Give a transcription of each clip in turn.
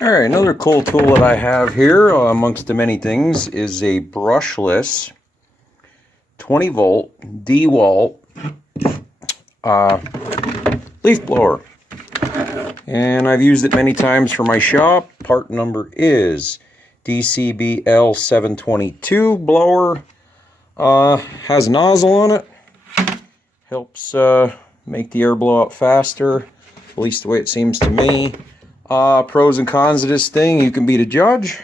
All right, another cool tool that I have here, amongst the many things, is a brushless 20 volt Dewalt leaf blower. And I've used it many times for my shop. Part number is DCBL722 blower. Has a nozzle on it. Helps make the air blow out faster, at least the way it seems to me. Pros and cons of this thing, you can be the judge.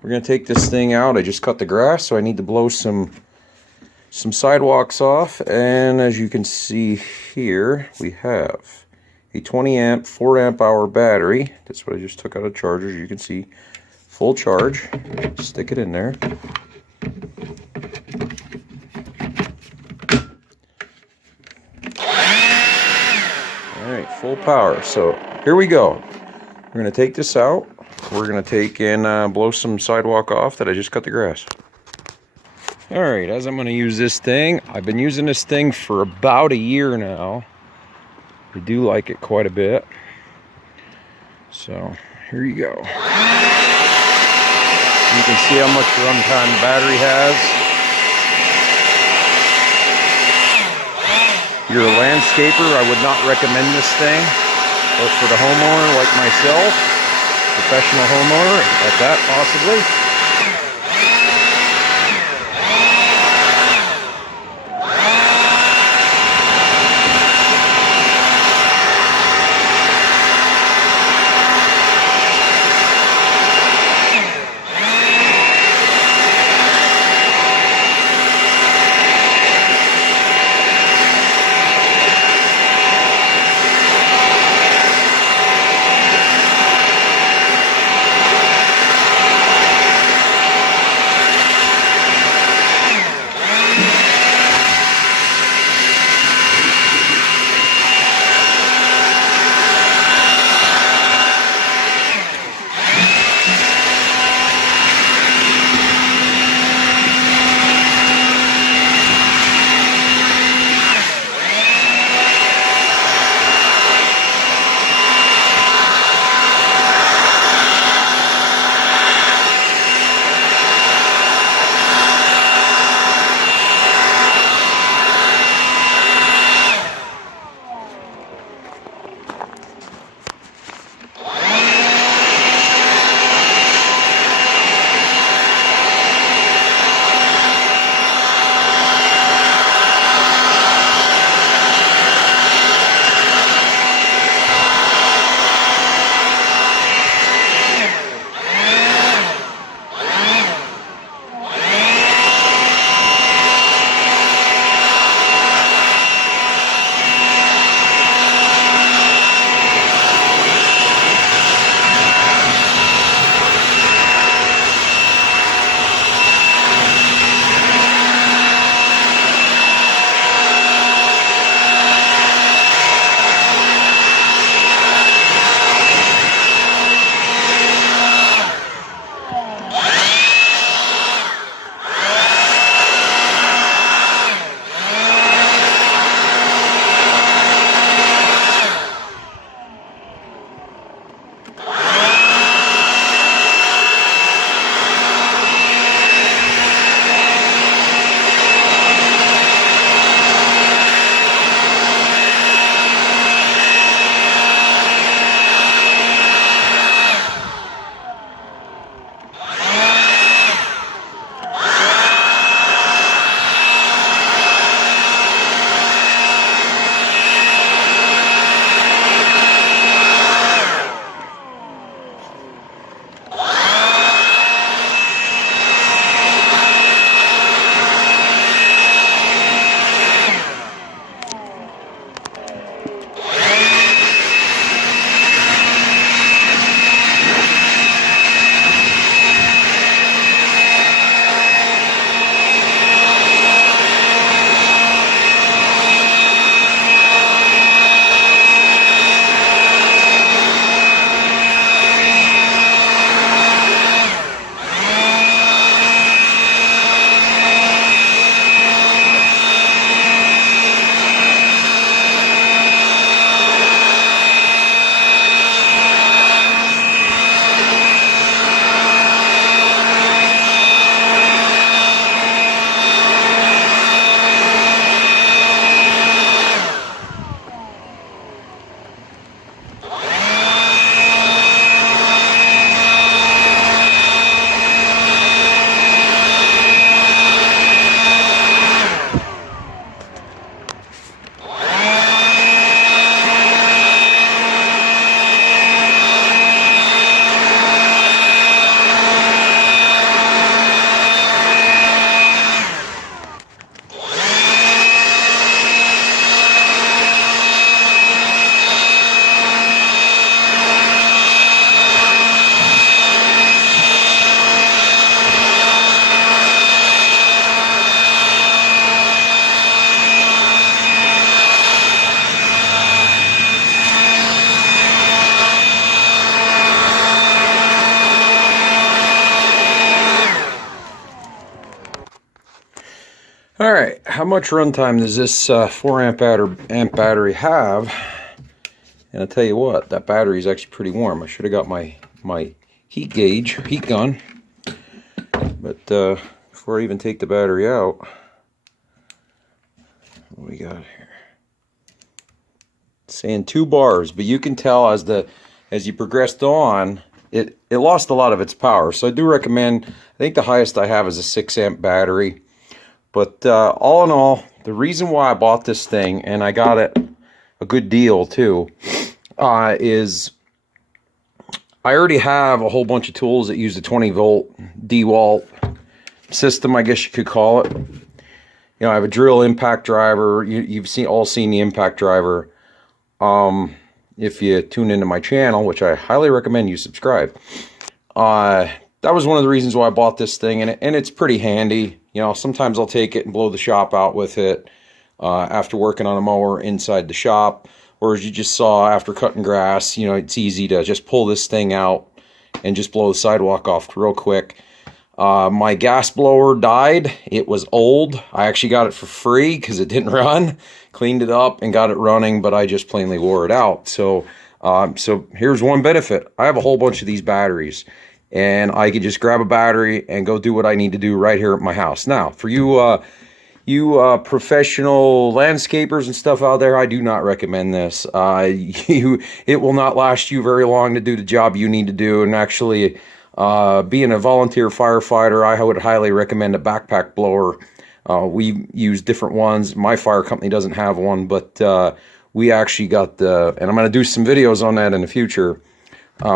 We're going to take this thing out. I just cut the grass, so I need to blow some sidewalks off. And as you can see here, we have a 20 amp, 4 amp hour battery. That's what I just took out of chargers. You can see full charge. Stick it in there. All right, full power. So here we go. We're going to take this out. We're going to take and blow some sidewalk off that I just cut the grass. All right, as I'm going to use this thing, I've been using this thing for about a year now. I do like it quite a bit. So here you go. You can see how much runtime the battery has. If you're a landscaper, I would not recommend this thing. But for the homeowner like myself, professional homeowner, like that possibly. All right, how much runtime does this 4 amp battery have? And I'll tell you what, that battery is actually pretty warm. I should have got my heat gun. But before I even take the battery out, what do we got here? It's saying 2 bars, but you can tell as you progressed on, it lost a lot of its power. So I do recommend, I think the highest I have is a 6 amp battery. But all in all, the reason why I bought this thing, and I got it a good deal too, is I already have a whole bunch of tools that use the 20 volt Dewalt system, I guess you could call it. You know, I have a drill impact driver. You've all seen the impact driver. If you tune into my channel, which I highly recommend you subscribe. That was one of the reasons why I bought this thing, and it's pretty handy. You know, sometimes I'll take it and blow the shop out with it after working on a mower inside the shop. Or as you just saw, after cutting grass, you know, it's easy to just pull this thing out and just blow the sidewalk off real quick. My gas blower died. It was old. I actually got it for free because it didn't run. Cleaned it up and got it running, but I just plainly wore it out. So here's one benefit. I have a whole bunch of these batteries, and I could just grab a battery and go do what I need to do right here at my house. Now, for you professional landscapers and stuff out there, I do not recommend this. It will not last you very long to do the job you need to do. And actually, being a volunteer firefighter, I would highly recommend a backpack blower. We use different ones. My fire company doesn't have one, but we actually got and I'm going to do some videos on that in the future.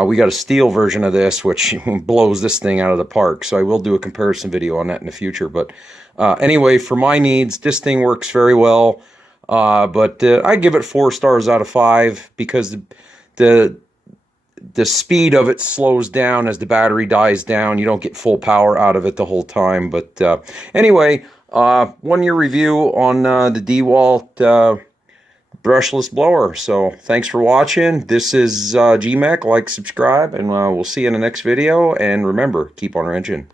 We got a steel version of this, which blows this thing out of the park. So I will do a comparison video on that in the future. But anyway, for my needs, this thing works very well. But I give it 4 stars out of 5 because the speed of it slows down as the battery dies down. You don't get full power out of it the whole time. But anyway, 1 year review on the Dewalt brushless blower. So thanks for watching. This is GMAC. Like, subscribe, and we'll see you in the next video. And remember, keep on wrenching.